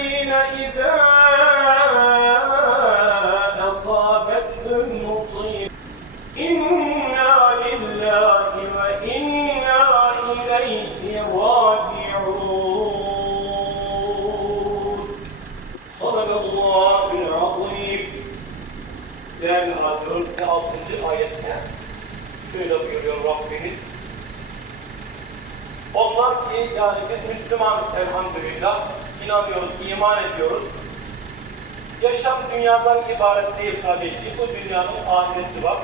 الذين إذا أصابتهم مصيبة إنا لله وإنا إليه راجعون. صدق الله العظيم Değerli Hazreti 6. ayette şöyle buyuruyor Rabbimiz. Onlar ki yani biz Müslümanız elhamdülillah inanıyoruz, iman ediyoruz. Yaşam dünyadan ibaret değil tabii ki. Bu dünyanın ahireti var.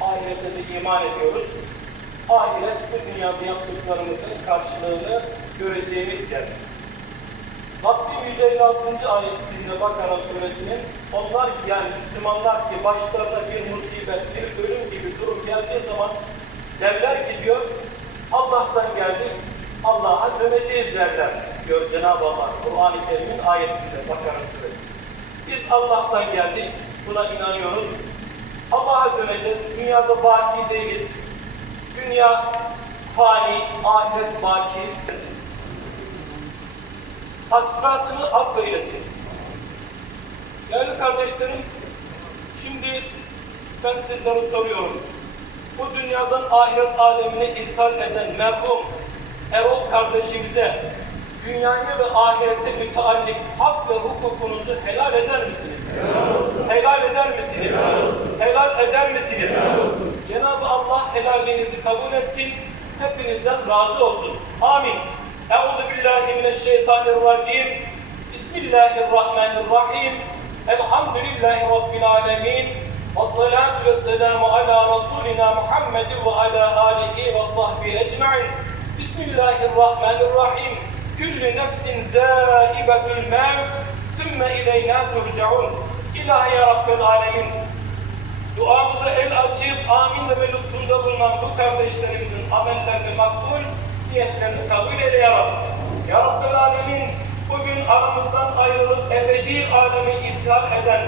Ahirete de iman ediyoruz. Ahiret bu dünyada yaptıklarımızın karşılığını göreceğimiz yer. Rabbim 156. ayetinde Bakara suresinin onlar ki yani Müslümanlar ki başlarına bir musibet, bir ölüm gibi durum geldiği zaman derler ki diyor Allah'tan geldik, Allah'a döneceğiz derler diyor Cenab-ı Allah Kur'an-ı Kerim'in ayetinde Bakara suresi. Biz Allah'tan geldik, buna inanıyoruz. Allah'a döneceğiz, dünyada baki değiliz. Dünya fani, ahiret baki. Taksiratını affeylesin. Değerli kardeşlerim, şimdi ben sizlere soruyorum. Bu dünyadan ahiret alemine ithal eden merhum Erol kardeşimize dünyaya ve ahirete müteallik hak ve hukukunuzu helal eder misiniz? Helal eder misiniz? Helal eder misiniz? Cenab-ı Allah helalliğinizi kabul etsin, hepinizden razı olsun. Amin. Euzu billahi mineşşeytanirracim. Bismillahirrahmanirrahim. Elhamdülillahi Rabbil alemin. Ve salatu ve selamu ala Resulina Muhammedin ve ala alihi ve sahbihi ecma'in. Bismillahirrahmanirrahim. Küllü nefsin zâibetül mevt. Sümme ileyna turcaun. İlahi ya Rabbil alemin. Duamıza el açıp amin ve lütfunda bulunan bu kardeşlerimizin amellerini makbul, niyetlerini kabul eyle ya Rabbi. Ya Rabbi Alemin, bugün aramızdan ayrılıp ebedi alemi iptal eden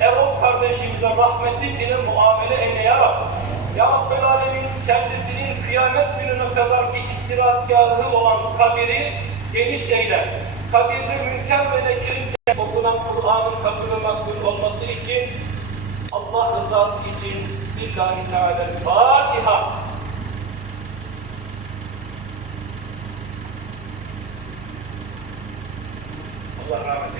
Erol kardeşimize rahmeti ile muamele eyle ya Rabbi. Ya Rabbi Alemin, kendisinin kıyamet gününe kadar ki istirahatgahı olan kabiri geniş eyle. Kabirde münker ve nekirin okunan Kur'an'ın kabul ve makbul olması için Allah rızası için Lillahi Teala Fatiha. Allah rahmet eylesin.